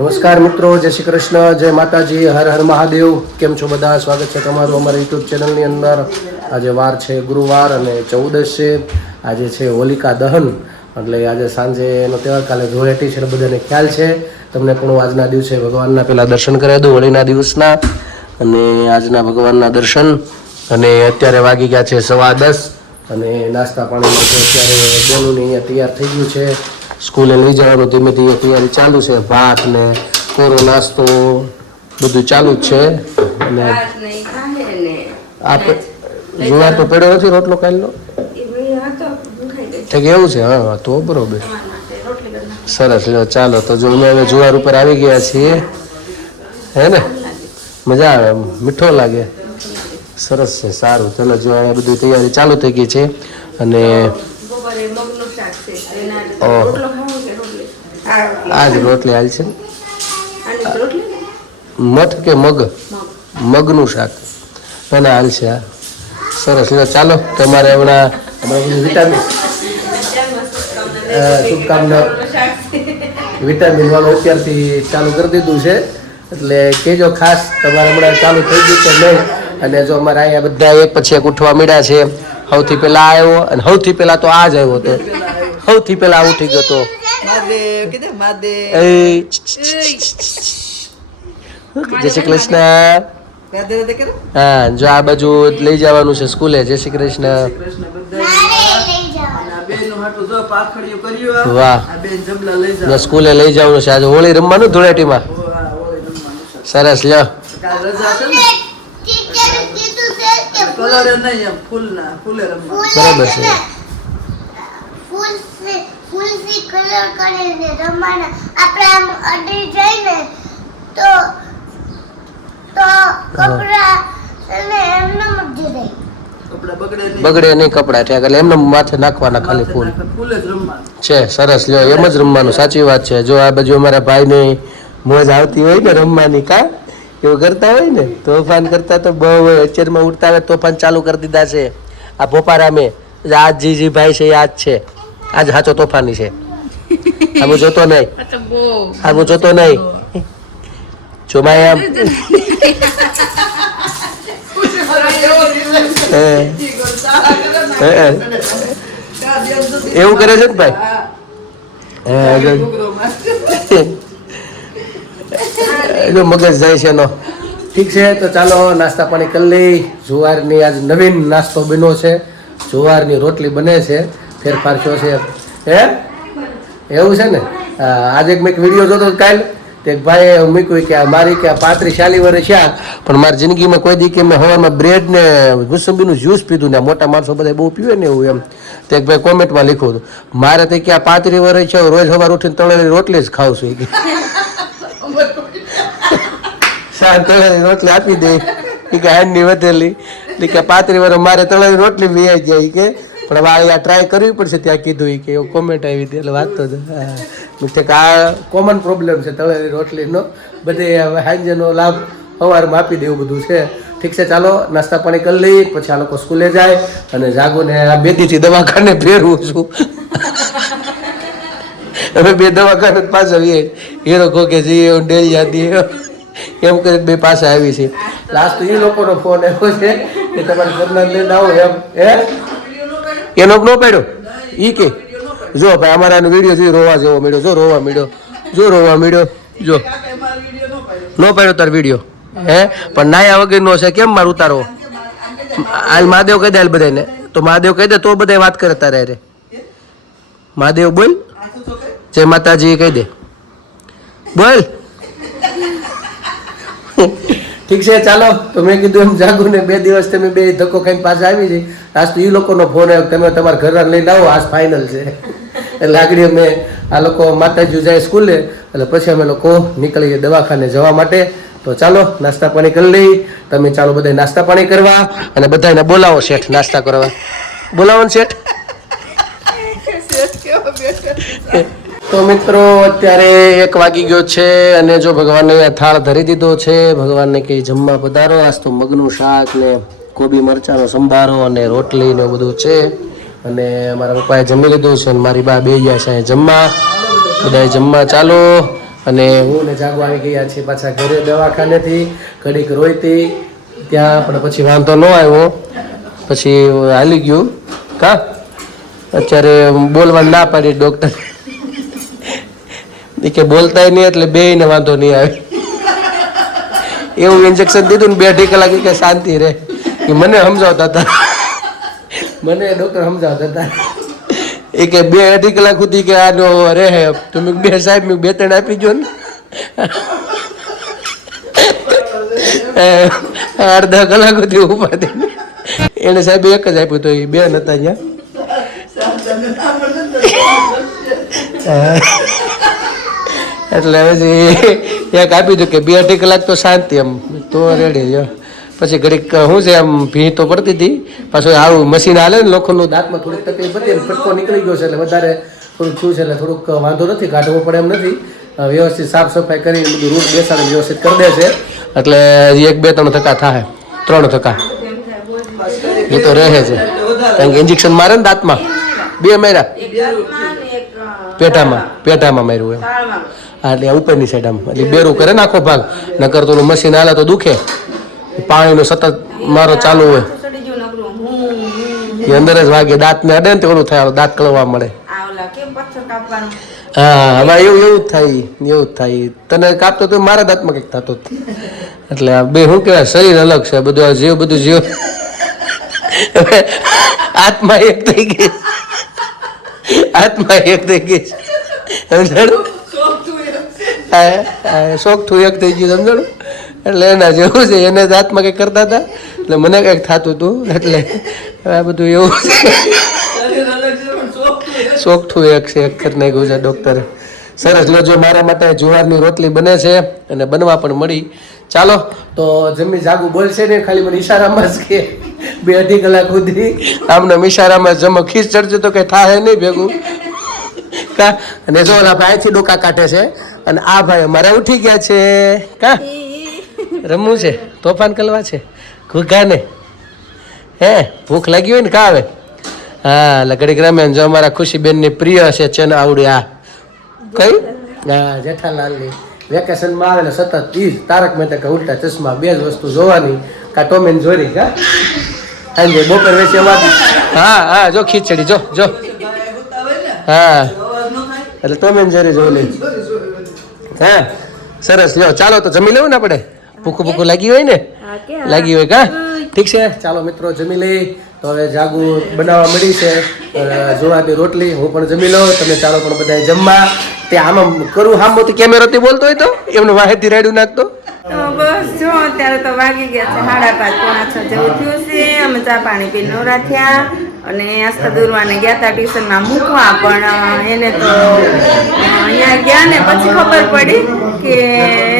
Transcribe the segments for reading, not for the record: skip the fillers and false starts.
નમસ્કાર મિત્રો, જય શ્રી કૃષ્ણ, જય માતાજી, હર હર મહાદેવ. કેમ છો બધા? સ્વાગત છે તમારું અમારા યુટ્યુબ ચેનલની અંદર. આજે વાર છે ગુરુવાર અને 14 છે. આજે છે હોલિકા દહન, એટલે આજે સાંજે એનો તહેવાર, કાલે ધૂળેટી છે, બધાને ખ્યાલ છે. તમને પણ આજના દિવસે ભગવાનના પહેલાં દર્શન કરાવી દઉં, હોળીના દિવસના અને આજના ભગવાનના દર્શન. અને અત્યારે વાગી ગયા છે 10:15 અને નાસ્તા પાણી અત્યારે બેનુંની અહીંયા તૈયાર થઈ ગયું છે. સ્કૂલે લઈ જવાનું ધીમે ધીમે તૈયારી ચાલુ છે. ભાત ને કોરો નાસ્તો બધું ચાલુ જ છે. અને જુવાર તો પડ્યો નથી રોટલો કાલનો, એવું છે? હા, તો બરોબર, સરસ. લો ચાલો, તો જો અમે હવે જુવાર ઉપર આવી ગયા છીએ, હે ને? મજા આવે, મીઠો લાગે, સરસ છે, સારું. ચલો, જો અહીંયા બધી તૈયારી ચાલુ થઈ ગઈ છે. અને આજ રોટલી હાલ છે. મઠ કે મગ? મગનું શાક એના હાલ છે. સરસ. લો ચાલો, તમારે હમણાં વિટામિન શુભકામના, વિટામિન વાળું અત્યારથી ચાલુ કરી દીધું છે, એટલે કહેજો ખાસ. તમારે હમણાં ચાલુ થઈ ગયું છે નહીં? અને જો અમારે અહીંયા બધા એક પછી એક ઉઠવા મળ્યા છે. સૌથી પહેલા આવ્યો, અને સૌથી પહેલા તો આ જ આવ્યો હતો. સૌથી પહેલા ઉઠી ગયો તો જય શ્રી કૃષ્ણ. હા, જો આ બાજુ લઈ જવાનું છે સ્કૂલે. જય શ્રી કૃષ્ણ. વાહ, સ્કૂલે લઈ જવાનું છે. આજે હોળી રમવાનું ધૂળેટીમાં. સરસ. લ્યો, બરાબર છે. બગડે નહીં કપડા, એટલે એમને માથે નાખવાના ખાલી ફૂલ છે. સરસ. લ્યો, એમ જ રમવાનું. સાચી વાત છે. જો આ બાજુ અમારા ભાઈને મોજ આવતી હોય ને રમવાની, કા એવું કરતા હોય ને, તોફાન કરતા તો બહુ હોય. અત્યારમાં ઉઠતા હોય તોફાન ચાલુ કરી દીધા છે. આ ભોપારામે આજ જીજી ભાઈ છે, આજ છે, આજ સાચો તોફાની છે. આમ જોતો નહીં, આમ જોતો નહીં. ચોમાય આમ એવું કરે છે ને ભાઈ. મગજ જાય છે એનો. ઠીક છે, તો ચાલો નાસ્તા પાણી કરી લઈ. જુવારની આજ નવીન નાસ્તો બન્યો છે. જુવારની રોટલી બને છે. ફેરફાર થયો છે, હે? એવું છે ને? આજે મેં એક વિડીયો જોતો કાલ, તે ભાઈએ મૂક્યું કે મારી કે 35-40 વર્ષ છે, પણ મારી જિંદગીમાં કોઈ દી કે મેં હવામાં બ્રેડ ને મોસંબીનું જ્યુસ પીધું ને. મોટા માણસો બધા બહુ પીવે ને એવું, એમ. તે એક ભાઈ કોમેન્ટમાં લખ્યું હતું, મારે તે કે 35 વર્ષ છે, રોજ સવાર ઉઠીને તળેલી રોટલી જ ખાઉં છું. શાંત તળેલી રોટલી આપી દે કે હાંડની વધેલી. કે 35 વર્ષ મારે તળેલી રોટલી વીઆઈ જાય કે, પણ હવે આ ટ્રાય કરવી પડશે. ત્યાં કીધું કે એવું કોમેન્ટ આવી હતી, એટલે વાત તો આ કોમન પ્રોબ્લેમ છે તળેલી રોટલીનો. બધે હાંજેનો લાભ સવારમાં આપી દે એવું બધું છે. ઠીક છે, ચાલો નાસ્તા પાણી કરી લઈ, પછી આ લોકો સ્કૂલે જાય. અને જાગોને આ બેદીથી દવાખાને ફેરવું છું. હવે 2 દવાખાને પાછા આવીએ. હીરો ખોકે જઈએ, ડેરી યાદી એમ કરીને 2 પાછા આવી છે. લાસ્ટ એ લોકોનો ફોન આવ્યો છે કે તમારે ઘરના લઈને આવો એમ. એનો ન પડ્યો ઈ કે જો ભાઈ અમારા વિડીયો જોઈ રોવા જેવો મળ્યો. જો રોવા મળ્યો, જો રોવા મળ્યો, જો ન પડ્યો તાર વિડીયો, હે? પણ નાયા વગરનો છે. કેમ મારું ઉતારો? હાલ મહાદેવ કહી દે, હાલ બધાને તો મહાદેવ કહી દે, તો બધા વાત કરે તારે રે. મહાદેવ બોલ, જય માતાજી કહી દે, બોલ. ઠીક છે, ચાલો. તો મેં કીધું એમ જાગું ને 2 દિવસ તમે 2 ધક્કો ખાઈને પાછા આવી જઈ. આજ તો એ લોકોનો ફોન આવ્યો, તમે તમારા ઘરના લઈને આવો, આજ ફાઇનલ છે. એટલે આગળ અમે આ લોકો માતાજી જાય સ્કૂલે, એટલે પછી અમે લોકો નીકળીએ દવાખાને જવા માટે. તો ચાલો નાસ્તા પાણી કરી લઈ. તમે ચાલો બધા નાસ્તા પાણી કરવા, અને બધાને બોલાવો શેઠ નાસ્તા કરવા. બોલાવો ને શેઠ. તો મિત્રો અત્યારે 1 વાગી ગયો છે, અને જો ભગવાનને થાળ ધરી દીધો છે. ભગવાનને કંઈ જમવા પધારો. આજ તો મગનું શાક ને કોબી મરચાંનો સંભારો અને રોટલી ને બધું છે. અને મારા પપ્પાએ જમી લીધું છે, અને મારી બા બે ગયા છે જમવા. બધા જમવા ચાલો. અને હું ને જાગો આવી ગયા છીએ પાછા ઘરે દવાખાનેથી. ઘડીક રોઈતી ત્યાં પણ પછી વાંધો ન આવ્યો, પછી હાલી ગયું. કા અત્યારે બોલવાનું ના પાડી ડૉક્ટર કે બોલતાય નહીં એટલે બેયને વાંધો નહીં આવે. એવું ઇન્જેક્શન દીધું ને 2-2 કલાક કે શાંતિ રહે. કે મને સમજાવતા હતા, મને ડૉક્ટર સમજાવતા હતા એ કે 2-2.5 કલાક સુધી કે આનો રહે તમે 2 સાહેબ 2-3 આપી જો ને. અડધા કલાક સુધી ઉભા થઈને એને સાહેબ એક જ આપ્યું તો એ 2 નતા અહીંયા. એટલે હવે એક આપી દઉં કે 2-2.5 કલાક તો શાંતિ એમ તો રેડી. પછી ઘડીક શું છે આમ ભીં તો પડતી હતી. પાછું આવું મશીન હાલે ને લોકોનું દાંતમાં થોડીક તકલીફ હતી ને ફટકો નીકળી ગયો છે એટલે વધારે થોડુંક થયું છે એટલે થોડુંક વાંધો નથી, કાઢવો પડે એમ નથી. વ્યવસ્થિત સાફ સફાઈ કરી બધું રૂટ બેસાડી વ્યવસ્થિત કરી દે છે એટલે 1-2-3 ધક્કા થાય, 3 ધક્કા એ તો રહે છે. કારણ કે ઇન્જેક્શન મારે ને દાંતમાં 2 માર્યા, પેટામાં માર્યું એમ. હા એટલે ઉપરની સાઈડ આમ એટલે બેરું કરે ને આખો ભાગ, નકર તો મશીન હાલે તો દુખે. પાણીનો સતત મારો ચાલુ હોય એ અંદર જ વાગે, દાંતને અડે ને તો ઓલું થાય, દાંત કળવા મળે. હા હવે એવું જ થાય. તને કાપતો તો મારા દાંતમાં કંઈક થતો. એટલે બે શું કહેવાય, શરીર અલગ છે બધું, જીવ બધું જીવ આત્મા એક થઈ ગઈ, આત્મા એક થઈ ગઈ સમજાણું, શોખઠું એક થઈ ગયું સમજાણું. એટલે એના જેવું છે, એને દાંતમાં કંઈક કરતા હતા એટલે મને કંઈક થતું હતું. એટલે આ બધું એવું છે, શોખઠું એક છે, એક કરી નાખ્યું છે ડૉક્ટરે. સરસ લો, જો મારા માટે જુવારની રોટલી બને છે અને બનવા પણ મળી. ચાલો તો જમી જાગું બોલશે ને ખાલી મને ઈશારામાં જ કે 2-2.5 કલાક સુધી આમને ઈશારામાં જમો ખીસ ચડશે તો કંઈ થાય નહીં ભેગું કા. અને જો ઓલા ભાઈ અહીંથી ડોકા કાઢે છે અને આ ભાઈ અમારે ઉઠી ગયા છે કા, રમવું છે, તોફાન કરવા છે, ઘૂઘા ને હે ભૂખ લાગી હોય ને કા આવે. હા એટલે ઘડીક રમે. જો અમારા ખુશીબેનની પ્રિય છે ચેન આવડી આ કઈ હા જેઠાલાલની વેકેશનમાં આવે સતત તારક મહેતા કા ઉલ્ટા ચશ્મા 2 જ વસ્તુ જોવાની, કા ટોમ એન્ડ જેરી કા સાંજે બપોર વેચે વાતી. હા જો ખીચડી જો હા એટલે ટોમ એન્ડ જેરી જોઈ લે. હા સરસ લ્યો, ચાલો તો જમી લેવું ને આપણે, ભૂખું લાગી હોય ને, લાગી હોય કા. ઠીક છે ચાલો મિત્રો જમી લઈ. તો હવે જાગું બનાવવા મળી છે જોવાની રોટલી, હું પણ જમી લઉં, તમે ચાલો પણ બધા જમવા. તે આમાં કરું હામોથી કેમેરાથી બોલતો હોય તો એમને વાહેથી રેડું નાખતો. તો બસ જો અત્યારે તો વાગી ગયા છે 5:30-6 જેવું થયું છે. અમે ચા પાણી પીને નવરા થયા અને આસ્તા દૂરવાને ગયા હતા ટ્યુશનમાં મૂકવા, પણ એને તો અહીંયા ગયા ને પછી ખબર પડી કે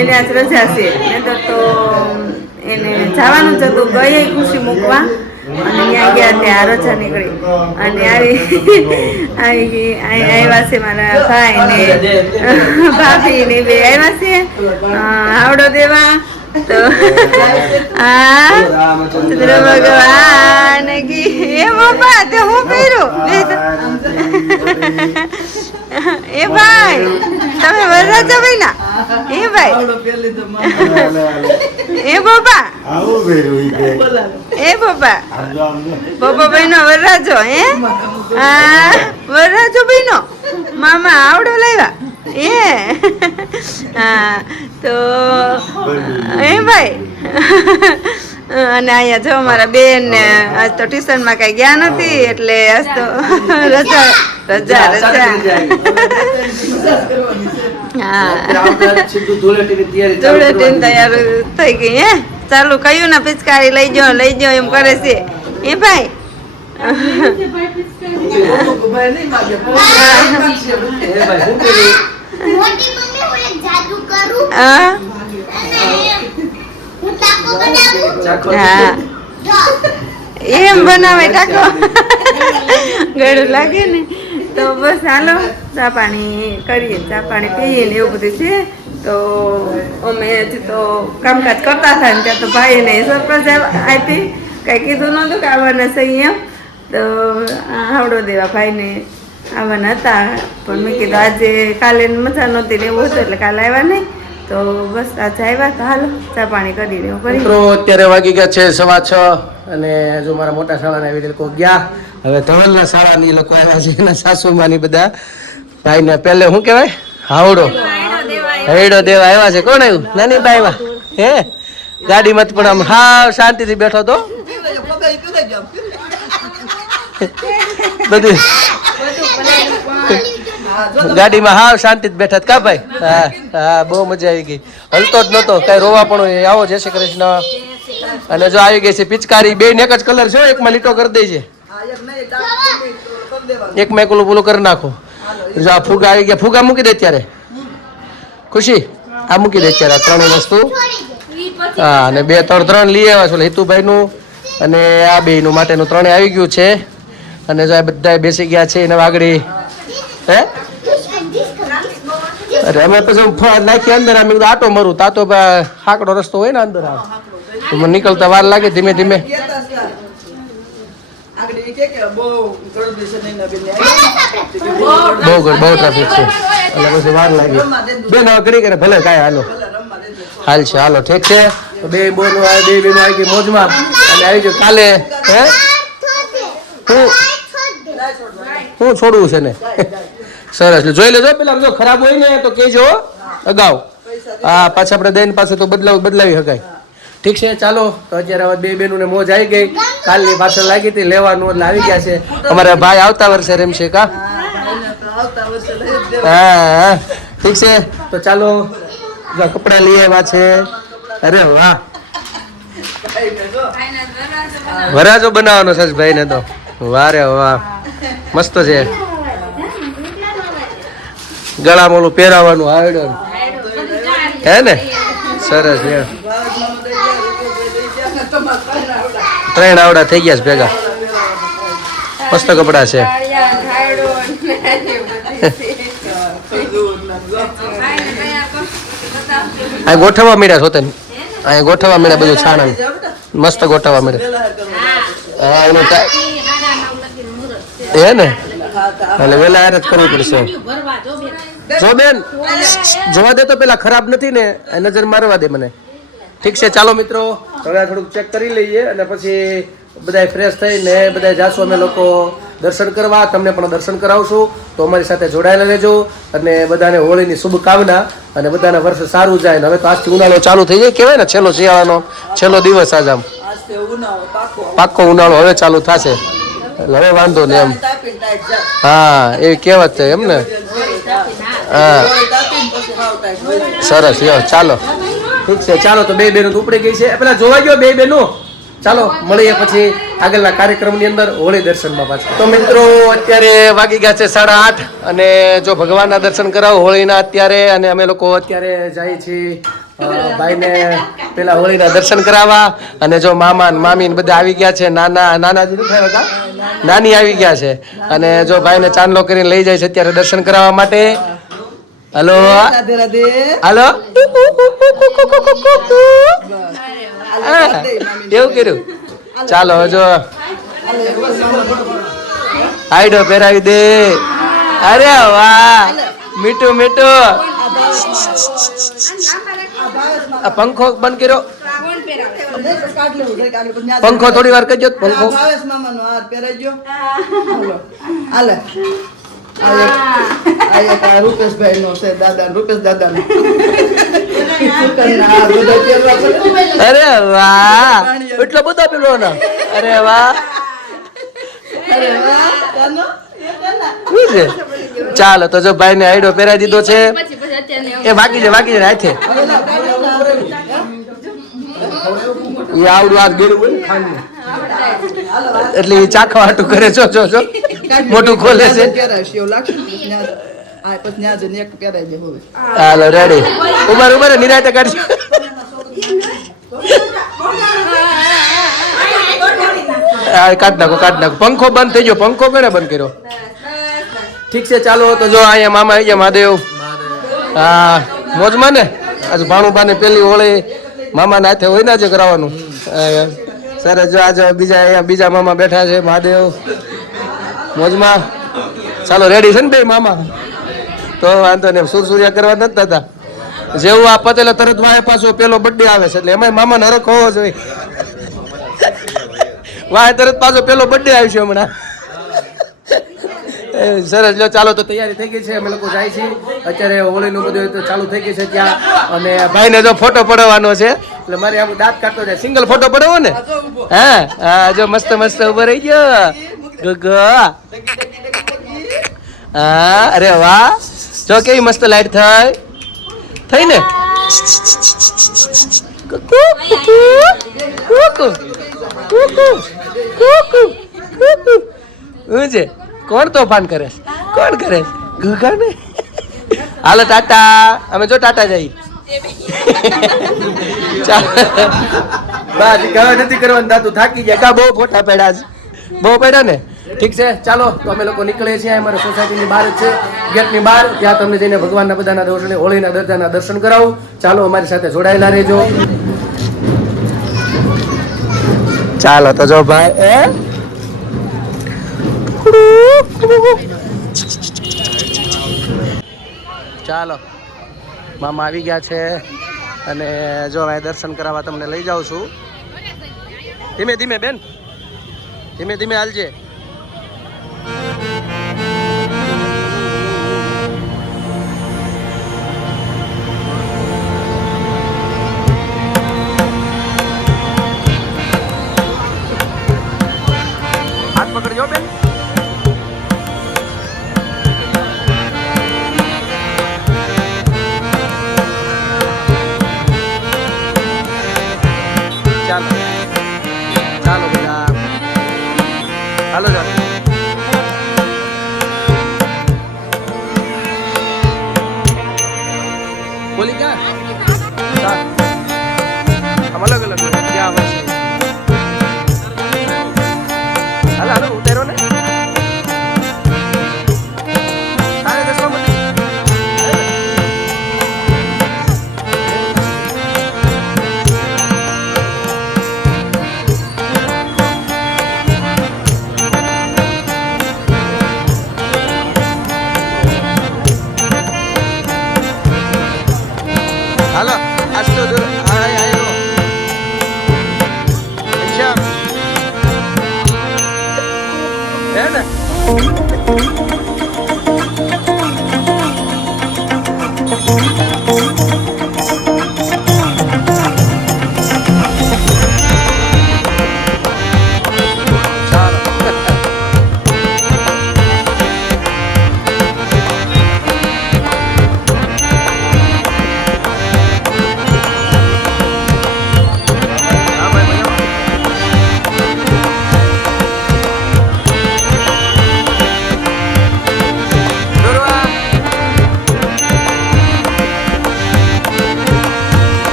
એને આજ રજા છે, નહીંતર તો એને જવાનું જ હતું. ગઈ ખુશી મૂકવા અને ત્યાં ગયા ત્યાં રજા નીકળી અને આવ્યા છે મારા ભાઈ ને ભાભી ને 2 આવ્યા છે આવડો દેવા. તો ભગવાન કી બાપા તે હું પહેર્યું એ ભાઈ તમે વરરાજા ભાઈ ના એ ભાઈ એ બાપા એ બાપા ભાઈ નો વરરાજો હે હા વરરાજો ભાઈ નો મામા આવડો લાવ્યા એ હા તો એ ભાઈ. અને અહીંયા જો મારા બેન ને આજ તો ટ્યુશનમાં કઈ ગયા નથી એટલે આજ તો રજા હા ધૂળેટીની તૈયાર થઈ ગઈ હે. ચાલુ કયું ના પિચકારી લઈ જાઓ એમ કરે છે એ ભાઈ. એમ બનાવે ટાકો ગળું લાગે ને. તો બસ હાલો ચા પાણી કરીએ, ચા પાણી પીએ ને એવું બધું છે. તો અમે હજી તો કામકાજ કરતા હતા ને ત્યાં તો ભાઈને સરપ્રાઈઝ આપી, કાંઈ કીધું નહોતું કે આવવાના છે અહીંયા. તો આવડો દેવા ભાઈને આવવાના હતા પણ મેં કીધું આજે કાલે મજા નહોતી ને એવું હતું એટલે કાલે આવ્યા નહીં તો બસ આજે આવ્યા તો હાલો ચા પાણી કરી દેવું કરી મિત્રો અત્યારે વાગી ગયા છે 6:15 અને જો મારા મોટા શાળાના એવી લોકો ગયા હવે ધવલના શાળાની લોકો આવ્યા છે એના સાસુમાની બધા ભાઈને પહેલે શું કહેવાય હાવડો હૈડો દેવા આવ્યા છે કોણ આવ્યું નાની બા આવ્યા હે ગાડીમાં પણ આમ હાવ શાંતિથી બેઠો તો બધી ગાડીમાં હાવ શાંતિથી બેઠા કા ભાઈ હા હા બહુ મજા આવી ગઈ હલતો જ નતો કઈ રોવા પણ આવો જય શ્રી કૃષ્ણ અને જો આવી ગઈ છે પિચકારી બે ને એક જ કલર છે એકમાં લીટો કરી દે છે એકમાં એક ઓલું કરી નાખો જો આ ફુગા આવી ગયા ફુગા મૂકી દે ત્યારે ખુશી આ મૂકી દે ત્યારે આ ત્રણેય વસ્તુ હા અને 2 3 લઈ આવ્યા છો હિતુભાઈ નું અને આ બે નું માટેનું ત્રણેય આવી ગયું છે અને જો આ બધા બેસી ગયા છે એને વાગડી હે અરે અમે પછી નાખી અંદર અમે આટો મરું તાતો હાકડો રસ્તો હોય ને અંદર આવે નીકળતા વાર લાગે ધીમે ધીમે બહુ ટ્રાફિક છે એટલે પછી વાર લાગી બેન કરી કરે ભલે કાંઈ હાલો હાલ છે હાલો ઠીક છે તો બે બેનો આવી ગઈ મોજમાં અને આવી ગયો કાલે હે હું છોડવું છે ને સરસ જોઈ લેજો પેલા જો ખરાબ હોય ને તો કહેજો અગાઉ હા પાછા આપણે દઈને પાસે તો બદલાવી શકાય ઠીક છે ચાલો તો અત્યારે હવે બે બેનું મોજ આવી ગઈ કાલની પાછળ લાગી હતી લેવાનું એટલે આવી ગયા છે અમારા ભાઈ આવતા વર્ષે રમશે કા હા ઠીક છે તો ચાલો કપડા લઈ આવ્યા છે અરે વાહ વરાજો બનાવવાનો છે ભાઈ ને તો વાહ રે વાહ મસ્ત છે ગળામાં ઓલું પહેરાવાનું આવડે હે ને સરસ છે 3 આવડા થઈ ગયા છે ભેગા મસ્ત કપડા છે આ ગોઠવવા મળ્યા છો તને આ ગોઠવવા મળ્યા બધું છાણા મસ્ત ગોઠવવા મળ્યા હા એનું હે ને એટલે વેલા હેર જ કરવું પડશે જો બેન જવા દે તો પેલા ખરાબ નથી ને નજર મારવા દે મને ઠીક છે ચાલો મિત્રો હવે થોડુંક ચેક કરી લઈએ અને પછી બધા ફ્રેશ થઈને બધા જાશું અમે લોકો દર્શન કરવા તમને પણ દર્શન કરાવશું તો અમારી સાથે જોડાયેલા રહેજો અને બધાને હોળીની શુભકામના અને બધાના વર્ષ સારું જાય હવે તો આજથી ઉનાળો ચાલુ થઈ જાય કહેવાય ને છેલ્લો શિયાળાનો છેલ્લો દિવસ આજ આમ પાક્કો ઉનાળો હવે ચાલુ થશે હવે વાંધો ને એમ હા એ કહેવત છે એમ ને હા સરસ યો ચાલો ઠીક છે ચાલો તો બે બેનો ઉપડી ગઈ છે પેલા જોવા ગયો બે બેનો ચાલો મળીએ પછી આગળના કાર્યક્રમની અંદર હોળી દર્શનમાં પાછા તો મિત્રો અત્યારે વાગી ગયા છે 8:30 અને જો ભગવાનના દર્શન કરાવો હોળીના અત્યારે અને અમે લોકો અત્યારે જઈએ છીએ ભાઈને પેલા હોળીના દર્શન કરાવવા અને જો મામા મામી બધા આવી ગયા છે નાનાજી નથી આવ્યા નાની આવી ગયા છે અને જો ભાઈને ચાંદલો કરીને લઈ જાય છે અત્યારે દર્શન કરાવવા માટે હલો હલો એવું કર્યું ચાલો જો આઈડો પહેરાવી દે અરે વાહ મીઠું મીઠું આ પંખો બંધ કર્યો પંખો થોડી વાર કરજો પંખો રૂપેશભાઈ નો છે દાદા રૂપેશ દાદા અરે વાહ એટલો બધો પેલો ના અરે વાહ ચાલો તો જો ભાઈ ને આઈડો પહેરાવી દીધો છે એ બાકી છે હાથે એ આવડું આ ગેડું હોય ને ખાંડ એટલે એ ચાખવા હાટું કરે છો મોટું ખોલે છે હાલો રેડી ઉભા નિરાતે કાઢજો કાઢ નાખો પંખો બંધ થઈ ગયો પંખો કોને બંધ કર્યો ઠીક છે ચાલો તો જો અહીંયા મામા આવી ગયા મહાદેવ હા મોજમાં ને આજે ભાણુભાને પેલી હોળી મામાના હાથે હોય ને આજે કરાવવાનું સરસ જો આજે બીજા મામા બેઠા છે મહાદેવ મોજમાં ચાલો રેડી છે ને બે મામા તો વાંધો નહીં સુરસુરિયા કરવા નથી થતા જેવું આ પતેલા તરત વાય પાછું પેલો બર્થડે આવે છે એટલે એમાં મામા નરક હોવો જોઈએ વાય તરત પાછો પેલો બર્થડે આવી છે હમણાં સરસ લો ચાલો તો તૈયારી થઈ ગઈ છે અમે લોકો જાય છીએ અત્યારે હોળીનું બધું તો ચાલુ થઈ ગઈ છે ત્યાં અને ભાઈને જો ફોટો પડાવવાનો છે એટલે મારે આમ દાંત કાઢતો જાય સિંગલ ફોટો પડાવો ને હા હા જો મસ્ત મસ્ત ઉભો રહી ગયો ગગો હા અરે વાહ જો કેવી મસ્ત લાઈટ થઈ ને કુકુ કુકુ કુકુ કુકુ કુકુ હું છે કોણ તોફાન કરે છે કોણ કરે છે ગગા ને હાલો ટાટા અમે જો ટાટા જઈ બસ હવે નથી કરવાનું દાદુ થાકી જાય કા બહુ ફોટા પડ્યા છે બહુ પડ્યા ને ઠીક છે ચાલો તો અમે લોકો નીકળીએ છીએ અમારા સોસાયટીની બહાર જ છે ગેટની બહાર ત્યાં તમને જઈને ભગવાનના બધાના દર્શન હોળીના દાદાના દર્શન કરાવું ચાલો અમારી સાથે જોડાયેલા રહેજો ચાલો તો જો ભાઈ ચાલો મામા આવી ગયા છે અને જો અહીં દર્શન કરાવવા તમને લઈ જાઉં છું ધીમે ધીમે બેન ધીમે ધીમે હાલજે હાથ પકડજો બેન ચાલો ચાલો બધા હાલો ચાલો બોલી ક્યાં આમ અલગ અલગ ક્યાં વર્ષે હાલો હાલો ઉતરો ને તારે દસમાં મને હાલો આજ તો હાય આયો અચ્છા હે ને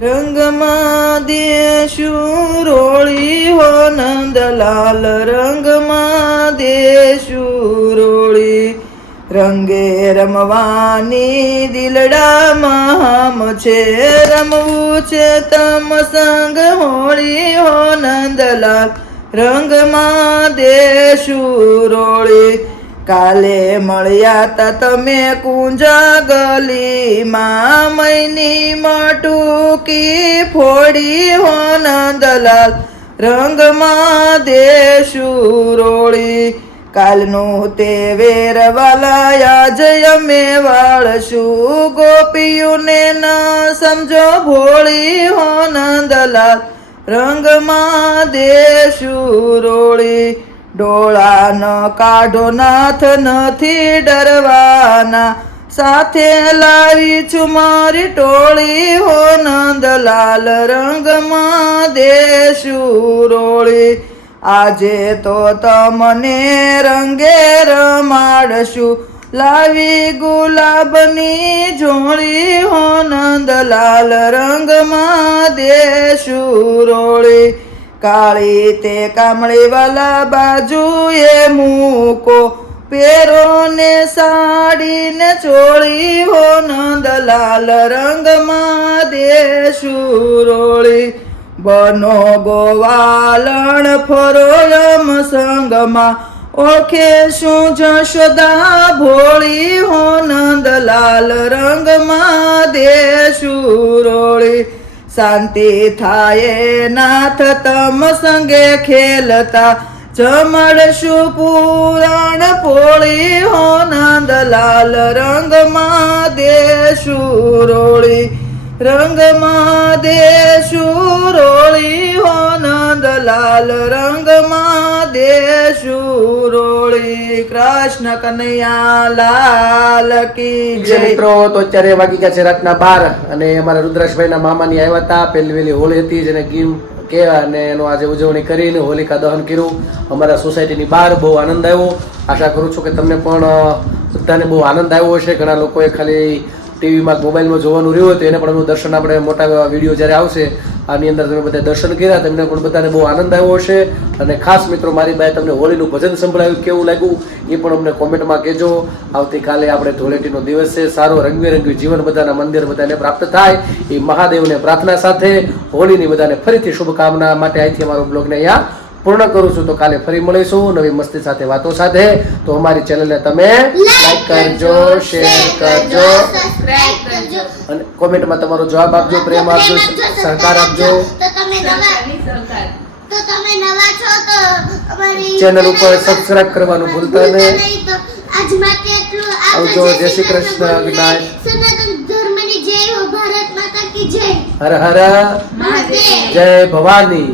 રંગમાં દેશું રોળી હો નંદલાલ રંગમાં દેશું રોળી રંગે રમવાની દિલડામાં હામ છે રમવું છે તમ સંગ હોળી હો નંદલાલ રંગમાં દેશું રોળી કાલે મળ્યા તા તમે કુંજા ગલીમાં મૈની મટુકી ફોડી હો નંદલાલ રંગમાં દેશું રોળી કાલનું તે વેરવાલા આજ અમે વાળશું ગોપીઓને ન સમજો ભોળી હો નંદલાલ રંગમાં દેશું રોળી ડોળા ન કાઢો નાથ નથી ડરવાના સાથે લાવી છું મારી ટોળી હો નંદલાલ રંગમાં દેશું રોળી આજે તો તમને રંગે રમાડશું લાવી ગુલાબની જોડી હો નંદલાલ રંગમાં દેશું રોળી કાળી તે કામળી વાલા બાજુએ મૂકો પેરો ને સાડી ને ચોળી હો નંદલાલ રંગમાં દેશું રોળી બનો ગોવાલણ ફરો યમ સંગમાં ઓળખે શું જશોદા ભોળી હો નંદલાલ રંગમાં દેશું રોળી શાંતિ થાય નાથ તમ સંગે ખેલતા જમડશું પુરાણ પોળી હો નંદલાલ રંગમાં દેશું રોળી રંગમાં દેશું રોળી હો નંદલાલ રંગમાં દેશું રોળી કૃષ્ણ કનૈયા લાલ કી જય જય મિત્રો, તો અત્યારે વાગી ગયા છે રાતના 12 અને અમારા રુદ્રાશભાઈના મામાની આવ્યા હતા. પહેલી વહેલી હોળી હતી જેને ગીમ કે અને એનો આજે ઉજવણી કરીને હોલિકા દહન કર્યું અમારા સોસાયટીની બહાર. બહુ આનંદ આવ્યો. આશા કરું છું કે તમને પણ બધાને બહુ આનંદ આવ્યો હશે. ઘણા લોકોએ ખાલી ટીવીમાં મોબાઈલમાં જોવાનું રહ્યું હોય તો એને પણ એનું દર્શન આપણે મોટા વિડીયો જ્યારે આવશે આની અંદર તમે બધા દર્શન કર્યા તેમને પણ બધાને બહુ આનંદ આવ્યો હશે. અને ખાસ મિત્રો મારી બાએ તમને હોળીનું ભજન સંભળાવ્યું કેવું લાગ્યું એ પણ અમને કોમેન્ટમાં કહેજો. આવતીકાલે આપણે ધૂળેટીનો દિવસ છે. સારો રંગબેરંગી જીવન બધાના મંદિર બધાને પ્રાપ્ત થાય એ મહાદેવને પ્રાર્થના સાથે હોળીની બધાને ફરીથી શુભકામના માટે અહીંથી અમારો બ્લોગને અહીંયા પૂર્ણ કરું છું. તો કાલે ફરી મળીશું નવી મસ્તી સાથે વાતો સાથે. તો અમારી ચેનલને તમે લાઈક કરજો, શેર કરજો અને કોમેન્ટમાં તમારો જવાબ આપજો, પ્રેમ આપજો, સહકાર આપજો. તો તમે નવા છો તો અમારી ચેનલ ઉપર સબસ્ક્રાઇબ કરવાનું ભૂલતા નહીં. આજ માટે એટલું આવજો. જય શ્રી કૃષ્ણ. Good night. સનાતન ધર્મની જય હો. ભારત માતા કી જય. હર હર મહાદેવ. જય ભવાની.